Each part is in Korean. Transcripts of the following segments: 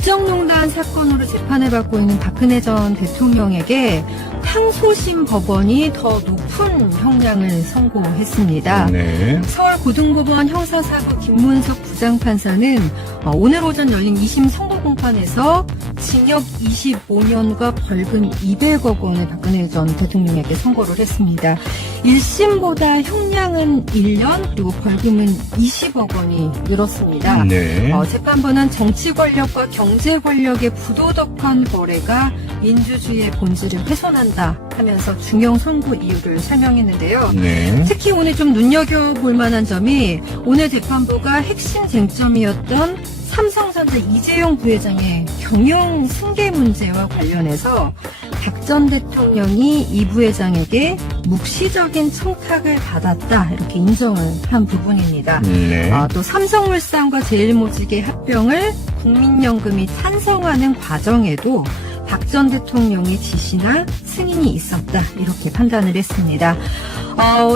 국정농단 사건으로 재판을 받고 있는 박근혜 전 대통령에게 항소심 법원이 더 높은 형량을 선고했습니다. 네. 서울고등법원 형사사부 김문석 부장판사는 오늘 오전 열린 2심 선고공판에서 징역 25년과 벌금 200억 원을 박근혜 전 대통령에게 선고를 했습니다. 1심보다 형량은 1년 그리고 벌금은 20억 원이 늘었습니다. 네. 재판부는 정치 권력과 경제 권력의 부도덕한 거래가 민주주의의 본질을 훼손한다 하면서 중형 선고 이유를 설명했는데요. 네. 특히 오늘 좀 눈여겨볼 만한 점이 오늘 재판부가 핵심 쟁점이었던 삼성전자 이재용 부회장의 경영 승계 문제와 관련해서 박 전 대통령이 이 부회장에게 묵시적인 청탁을 받았다 이렇게 인정을 한 부분입니다. 네. 또 삼성물산과 제일모직의 합병을 국민연금이 찬성하는 과정에도 박 전 대통령의 지시나 승인이 있었다 이렇게 판단을 했습니다.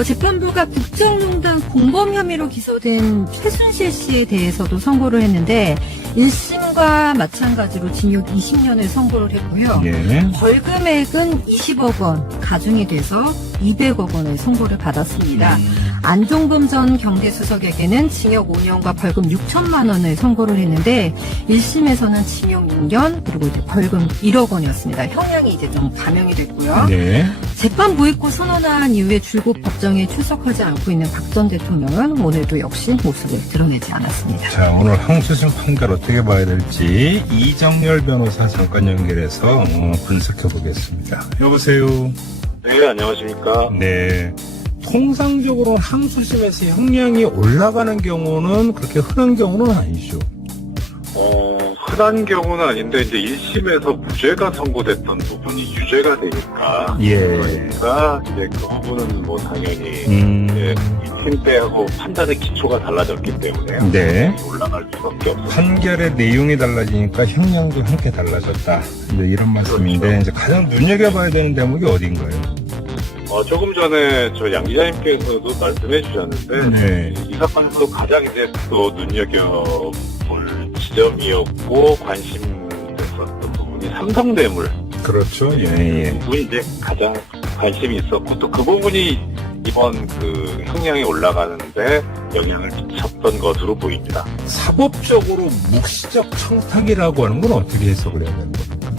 재판부가 국정농단 공범 혐의로 기소된 최순실 씨에 대해서도 선고를 했는데 1심과 마찬가지로 징역 20년을 선고를 했고요. 네. 벌금액은 20억 원 가중이 돼서 200억 원을 선고를 받았습니다. 안종범 전 경제수석에게는 징역 5년과 벌금 6천만 원을 선고를 했는데 1심에서는 징역 6년 그리고 이제 벌금 1억 원이었습니다. 형량이 이제 좀 감형이 됐고요. 네. 재판 보이콧 선언한 이후에 줄곧 법정에 출석하지 않고 있는 박 전 대통령은 오늘도 역시 모습을 드러내지 않았습니다. 자, 오늘 항소심 판결 어떻게 봐야 될지 이정열 변호사 잠깐 연결해서 분석해 보겠습니다. 여보세요. 네, 안녕하십니까. 네. 통상적으로 항소심에서 형량이 올라가는 경우는 그렇게 흔한 경우는 아니죠. 흔한 경우는 아닌데, 이제 1심에서 무죄가 선고됐던 부분이 유죄가 되니까. 예. 그러니까, 이제 그 부분은 뭐 당연히, 이제 1심 때하고 판단의 기초가 달라졌기 때문에. 네. 올라갈 수밖에 없어요. 판결의 내용이 달라지니까 형량도 함께 달라졌다. 이제 이런 말씀인데, 그렇죠. 이제 가장 눈여겨봐야 되는 대목이 어딘가요? 조금 전에 저 양 기자님께서도 말씀해 주셨는데, 네. 이 사건에서 가장 이제 또 눈여겨볼 지점이었고 관심됐었던 부분이 삼성뇌물. 그렇죠. 예, 예. 부분이 이제 가장 관심이 있었고 또 그 부분이 이번 그 형량이 올라가는데 영향을 미쳤던 것으로 보입니다. 사법적으로 묵시적 청탁이라고 하는 건 어떻게 해석을 해야 되는 겁니까?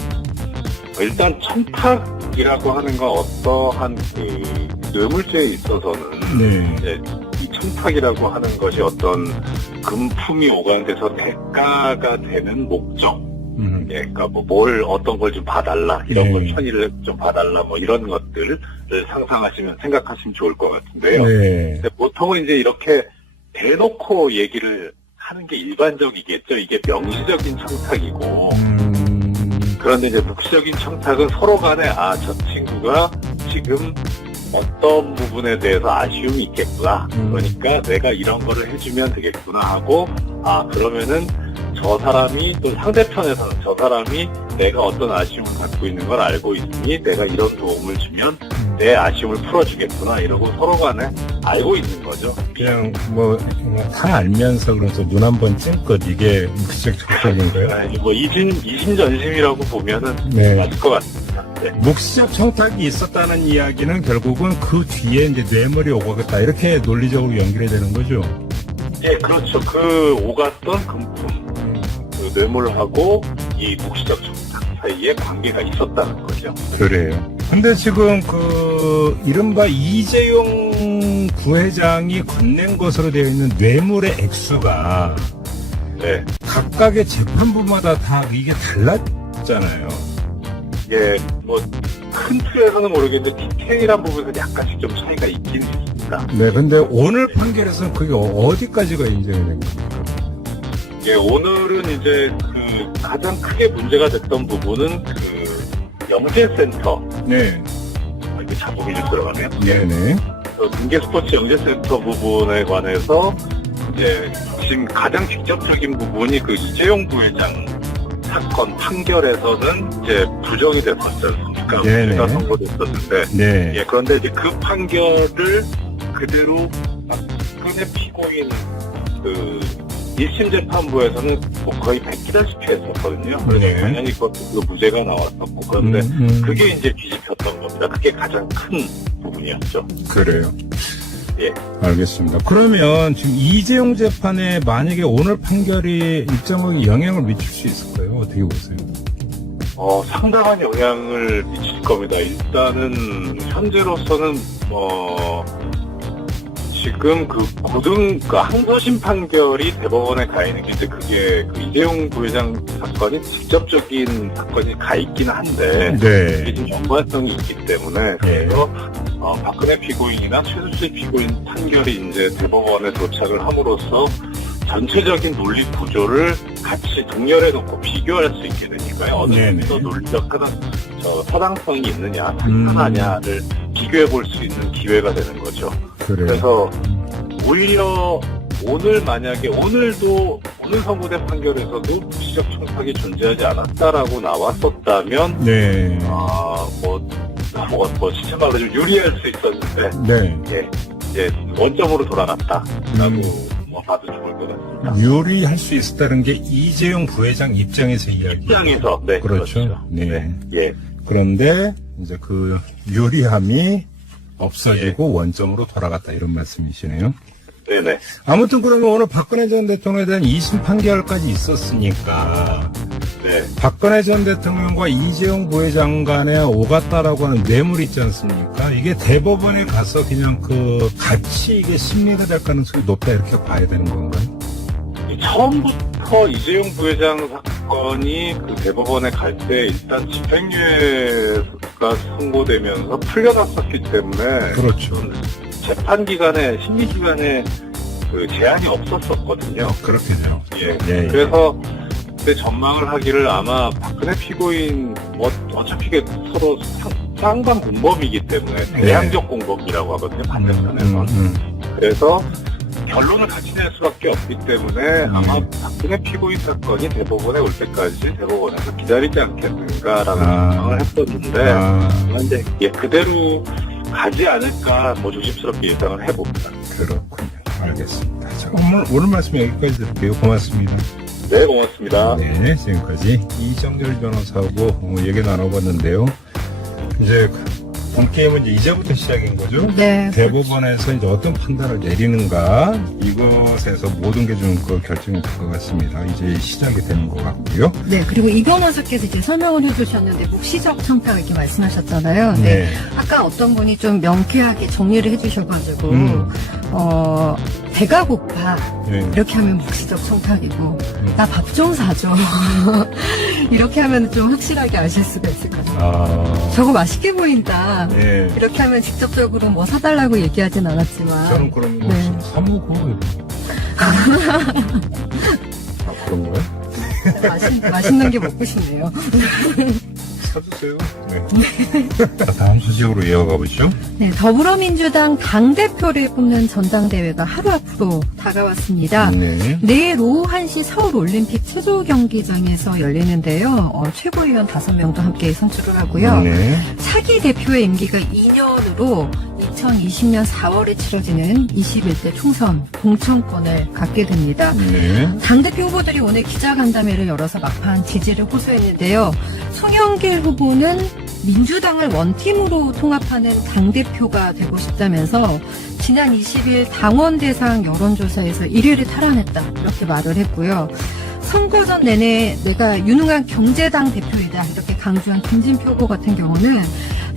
일단 청탁이라고 하는 건 어떠한 그 뇌물죄에 있어서는 네. 이제 이 청탁이라고 하는 것이 어떤 금품이 오간돼서 대가가 되는 목적. 예, 그러니까 어떤 걸 좀 봐달라, 이런 네. 걸 편의를 좀 봐달라, 뭐 이런 것들을 상상하시면, 생각하시면 좋을 것 같은데요. 네. 근데 보통은 이제 이렇게 대놓고 얘기를 하는 게 일반적이겠죠. 이게 명시적인 청탁이고. 그런데 이제 묵시적인 청탁은 서로 간에, 저 친구가 지금 어떤 부분에 대해서 아쉬움이 있겠구나. 그러니까 내가 이런 거를 해주면 되겠구나 하고, 그러면은 저 사람이 또 상대편에서는 저 사람이 내가 어떤 아쉬움을 갖고 있는 걸 알고 있으니 내가 이런 도움을 주면 내 아쉬움을 풀어주겠구나 이러고 서로 간에 알고 있는 거죠. 그냥 다 알면서 그래서 눈 한 번 찡긋 이게 묵시적 청탁인 거예요? 뭐 이심전심이라고 보면은 네. 맞을 것 같습니다. 네. 묵시적 청탁이 있었다는 이야기는 결국은 그 뒤에 이제 뇌물이 오가겠다 이렇게 논리적으로 연결이 되는 거죠. 예, 그렇죠. 그 오갔던 금품, 그 뇌물하고 이 묵시적 청탁 사이에 관계가 있었다는 거죠. 그래요. 근데 지금 이른바 이재용 부회장이 건넨 것으로 되어 있는 뇌물의 액수가 네. 각각의 재판부마다 다 이게 달랐잖아요. 예, 큰 틀에서는 모르겠는데 디테일한 부분에서 약간씩 좀 차이가 있긴 있습니다. 네, 근데 오늘 판결에서는 그게 어디까지가 인정이 된 겁니까? 예, 오늘은 이제 가장 크게 문제가 됐던 부분은 영재센터. 네. 이렇게 자국이 좀 들어가네요. 네네. 민계스포츠 영재센터 부분에 관해서 이제 지금 가장 직접적인 부분이 그 이재용 부회장 사건 판결에서는 이제 부정이 됐었지 않습니까? 무죄가 선고됐었는데. 네. 예, 그런데 이제 그 판결을 그대로 박근혜 피고인 1심 재판부에서는 뭐 거의 뱉기다시피 했었거든요. 그래서 네. 당연히 그것도 무죄가 나왔었고, 그런데 그게 이제 뒤집혔던 겁니다. 그게 가장 큰 부분이었죠. 그래요. 예. 알겠습니다. 그러면 지금 이재용 재판에 만약에 오늘 판결이 일정하게 영향을 미칠 수 있을까요? 어떻게 보세요? 상당한 영향을 미칠 겁니다. 일단은 현재로서는 지금 그 항소심 판결이 대법원에 가 있는 게 이제 그게 그 이재용 부회장 사건이 직접적인 사건이 가 있긴 한데 네. 이게 좀 연관성이 있기 때문에 그래서 박근혜 피고인이나 최순실 피고인 판결이 이제 대법원에 도착을 함으로써 전체적인 논리 구조를 같이 동렬해 놓고 비교할 수 있게 되니까요. 어느 네네. 정도 논리적 타당성이 있느냐, 탄탄하냐를 비교해 볼 수 있는 기회가 되는 거죠. 그래요. 그래서 오히려 오늘 만약에 오늘 선고된 판결에서도 묵시적 청탁이 존재하지 않았다라고 나왔었다면 네. 진짜 말로 좀 유리할 수 있었는데 네. 원점으로 돌아갔다라고 봐도 좋을 것 같습니다. 유리할 수 있었다는 게 이재용 부회장 입장에서 이야기. 입장에서 네 그렇죠. 네. 예. 그런데 이제 그 유리함이 없어지고 원점으로 돌아갔다 이런 말씀이시네요. 네네. 아무튼 그러면 오늘 박근혜 전 대통령에 대한 2심 판결까지 있었으니까 네. 박근혜 전 대통령과 이재용 부회장 간에 오갔다라고 하는 뇌물 있지 않습니까? 이게 대법원에 가서 그냥 같이 이게 심리가 될 가능성이 높다 이렇게 봐야 되는 건가요? 처음부터 이재용 부회장 사건이 그 대법원에 갈 때 일단 집행유예가 선고되면서 풀려났었기 때문에 그렇죠. 재판 기간에 심리 기간에 그 제한이 없었었거든요. 그렇겠죠. 예. 예. 그래서 그때 전망을 하기를 아마 박근혜 피고인 어차피 이게 서로 쌍방 공범이기 때문에 대항적 공범이라고 하거든요. 반대편에서. 그래서 결론을 같이 낼 수밖에 없기 때문에 아마 박근혜 피고인 사건이 대법원에 올 때까지 대법원에서 기다리지 않겠는가라는 전망을 했었는데 이제 그대로 가지 않을까 조심스럽게 예상을 해봅니다. 그렇군요. 알겠습니다. 자, 오늘 말씀 여기까지 드릴게요. 고맙습니다. 네, 고맙습니다. 네, 지금까지 이정열 변호사하고 얘기 나눠봤는데요. 이제 본 게임은 이제부터 시작인 거죠? 네. 대법원에서 이제 어떤 판단을 내리는가 이것에서 모든 게 좀 결정이 될 것 같습니다. 이제 시작이 되는 것 같고요. 네, 그리고 이 변호사께서 이제 설명을 해주셨는데 묵시적 청탁 이렇게 말씀하셨잖아요. 네. 네. 아까 어떤 분이 좀 명쾌하게 정리를 해주셔가지고 배가 고파 네. 이렇게 하면 묵시적 청탁이고 나 밥 좀 사줘 이렇게 하면 좀 확실하게 아실 수가 있을 것 같아요. 저거 맛있게 보인다. 네. 이렇게 하면 직접적으로 뭐 사달라고 얘기하진 않았지만 저는 그럼 뭐 네. 사먹어. 그런 거요? 맛있는 게 먹고 싶네요. 사주세요. 네. 다음 소식으로 이어가 보죠. 네, 더불어민주당 당대표를 뽑는 전당대회가 하루 앞으로 다가왔습니다. 네. 내일 오후 1시 서울올림픽 체조경기장에서 열리는데요. 최고위원 5명도 함께 선출을 하고요. 네. 차기 대표의 임기가 2년으로 2020년 4월에 치러지는 21대 총선 공천권을 갖게 됩니다. 네. 당대표 후보들이 오늘 기자간담회를 열어서 막판 지지를 호소했는데요. 송영길 후보는 민주당을 원팀으로 통합하는 당대표가 되고 싶다면서 지난 20일 당원 대상 여론조사에서 1위를 탈환했다 이렇게 말을 했고요. 선거 전 내내 내가 유능한 경제당 대표이다 이렇게 강조한 김진표 후보 같은 경우는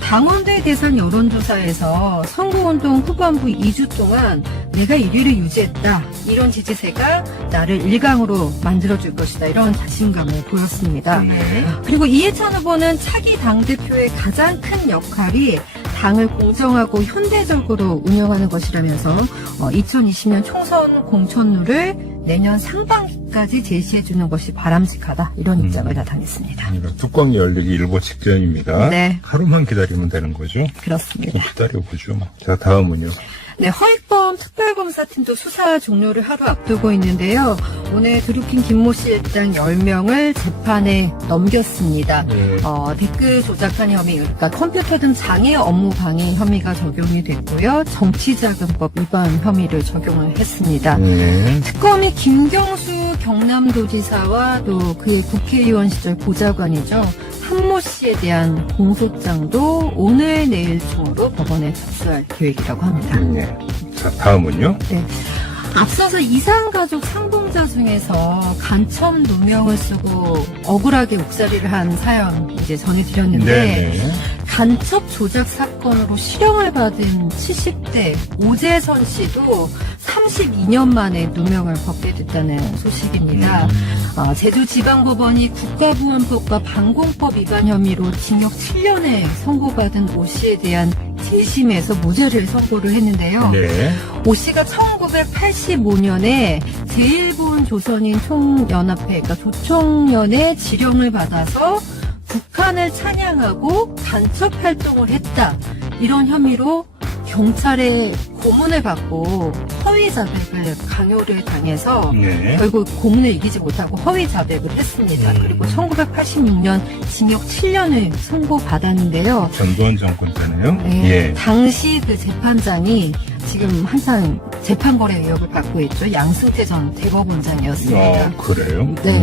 당원대 대상 여론조사에서 선거운동 후반부 2주 동안 내가 1위를 유지했다. 이런 지지세가 나를 1강으로 만들어줄 것이다. 이런 자신감을 보였습니다. 네. 그리고 이해찬 후보는 차기 당대표의 가장 큰 역할이 당을 공정하고 현대적으로 운영하는 것이라면서 2020년 총선 공천룰을 내년 상반기까지 제시해주는 것이 바람직하다. 이런 입장을 나타냈습니다. 뚜껑이 열리기 일보 직전입니다. 네. 하루만 기다리면 되는 거죠? 그렇습니다. 기다려보죠. 자, 다음은요. 네, 허익범 특별검사팀도 수사 종료를 하루 앞두고 있는데요. 오늘 드루킹 김모 씨 일당 10명을 재판에 넘겼습니다. 네. 댓글 조작한 혐의, 그러니까 컴퓨터 등 장애 업무 방해 혐의가 적용이 됐고요. 정치자금법 위반 혐의를 적용을 했습니다. 네. 특검이 김경수 경남도지사와 또 그의 국회의원 시절 보좌관이죠. 한모 씨에 대한 공소장도 오늘 내일 중으로 법원에 접수할 계획이라고 합니다. 네. 자, 다음은요? 네. 앞서서 이상가족 상봉자 중에서 간첩 누명을 쓰고 억울하게 옥살이를 한 사연 이제 전해드렸는데 네. 간첩 조작 사건으로 실형을 받은 70대 오재선 씨도 32년 만에 누명을 벗게 됐다는 소식입니다. 제주지방법원이 국가보안법과 방공법 위반 혐의로 징역 7년에 선고받은 오 씨에 대한 재심에서 무죄를 선고를 했는데요. 네. 오 씨가 1985년에 제1본 조선인 총연합회, 그러니까 조총련의 지령을 받아서 북한을 찬양하고 간첩 활동을 했다. 이런 혐의로 경찰의 고문을 받고 허위 자백을 강요를 당해서 네. 결국 고문을 이기지 못하고 허위 자백을 했습니다. 그리고 1986년 징역 7년을 선고받았는데요. 전두환 정권 때네요. 네, 예. 당시 그 재판장이 지금 한창 재판거래 의혹을 받고 있죠. 양승태 전 대법원장이었습니다. 그래요? 네.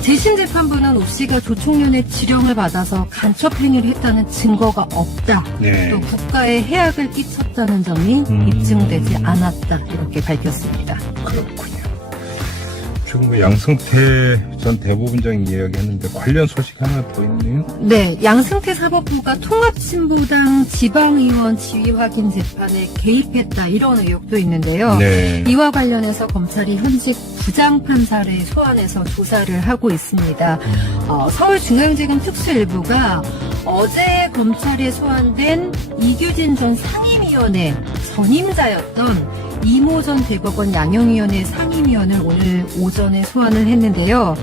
재심 재판부는 오 씨가 조총련의 지령을 받아서 간첩 행위를 했다는 증거가 없다. 네. 또 국가에 해악을 끼쳤다는 점이 입증되지 않았다. 이렇게 밝혔습니다. 그렇군요. 지금 양승태 전 대법원장 이야기했는데 관련 소식 하나 더 있네요. 네, 양승태 사법부가 통합진보당 지방의원 지위 확인 재판에 개입했다. 이런 의혹도 있는데요. 네. 이와 관련해서 검찰이 현직 부장판사를 소환해서 조사를 하고 있습니다. 서울중앙지검 특수일부가 어제 검찰에 소환된 이규진 전 상임위원회 전임자였던 이모 전 대법원 양형위원회 상임위원을 오늘 오전에 소환을 했는데요.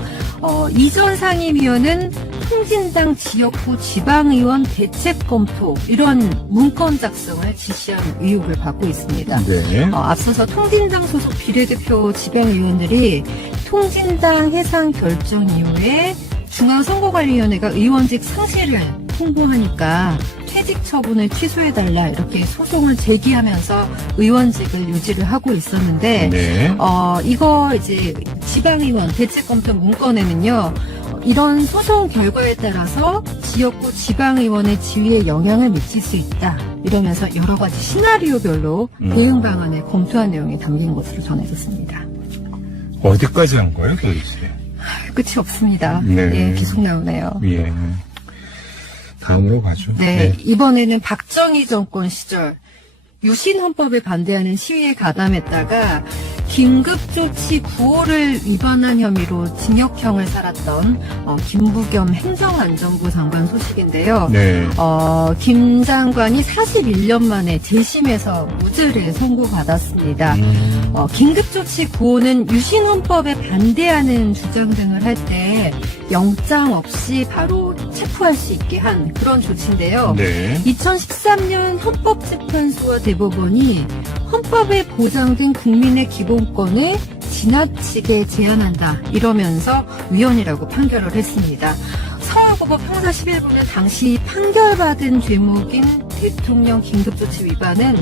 이 전 상임위원은 통진당 지역구 지방의원 대책 검토 이런 문건 작성을 지시한 의혹을 받고 있습니다. 네. 앞서서 통진당 소속 비례대표 지방의원들이 통진당 해상 결정 이후에 중앙선거관리위원회가 의원직 상실을 통보하니까 퇴직 처분을 취소해달라 이렇게 소송을 제기하면서 의원직을 유지를 하고 있었는데 네. 이거 이제 지방의원 대책검토 문건에는요. 이런 소송 결과에 따라서 지역구 지방의원의 지위에 영향을 미칠 수 있다. 이러면서 여러 가지 시나리오별로 대응 방안을 검토한 내용이 담긴 것으로 전해졌습니다. 어디까지 한 거예요, 도대체? 끝이 없습니다. 네. 예, 계속 나오네요. 예. 다음으로 가죠. 네, 이번에는 박정희 정권 시절 유신 헌법에 반대하는 시위에 가담했다가 긴급조치 9호를 위반한 혐의로 징역형을 살았던 김부겸 행정안전부 장관 소식인데요. 네. 김 장관이 41년 만에 재심에서 무죄를 선고받았습니다. 긴급조치 9호는 유신 헌법에 반대하는 주장 등을 할 때 영장 없이 바로 체포할 수 있게 한 그런 조치인데요. 네. 2013년 헌법재판소와 대법원이 헌법에 보장된 국민의 기본권을 지나치게 제한한다 이러면서 위헌이라고 판결을 했습니다. 서울고법 형사 11부는 당시 판결받은 죄목인 대통령 긴급조치 위반은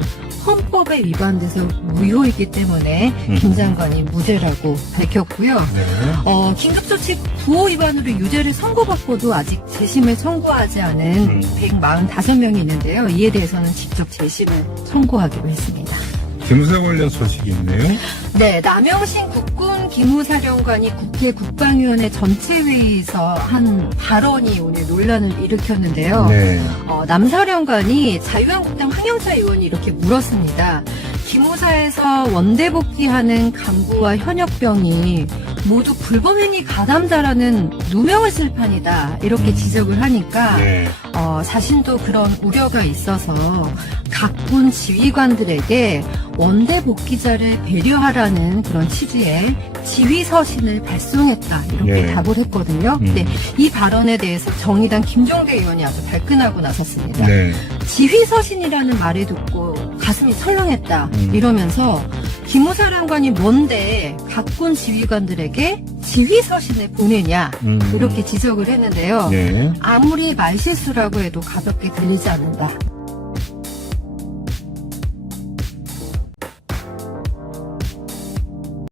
헌법에 위반돼서 무효이기 때문에 김 장관이 무죄라고 밝혔고요. 네. 긴급조치 9호 위반으로 유죄를 선고받고도 아직 재심을 청구하지 않은 145명이 있는데요. 이에 대해서는 직접 재심을 청구하기로 했습니다. 기무사 관련 소식이 있네요. 네, 남영신 국군 기무사령관이 국회 국방위원회 전체회의에서 한 발언이 오늘 논란을 일으켰는데요. 네. 남사령관이 자유한국당 황영차 의원이 이렇게 물었습니다. 기무사에서 원대 복귀하는 간부와 현역병이 모두 불법행위 가담자라는 누명을 쓸 판이다 이렇게 지적을 하니까 네. 자신도 그런 우려가 있어서 각군 지휘관들에게 원대 복귀자를 배려하라는 그런 취지의 지휘서신을 발송했다 이렇게 네. 답을 했거든요. 네, 이 발언에 대해서 정의당 김종대 의원이 아주 발끈하고 나섰습니다. 네. 지휘서신이라는 말을 듣고 가슴이 철렁했다 이러면서 김호 사령관이 뭔데 각군 지휘관들에게 지휘서신을 보내냐 이렇게 지적을 했는데요. 네. 아무리 말실수라고 해도 가볍게 들리지 않는다.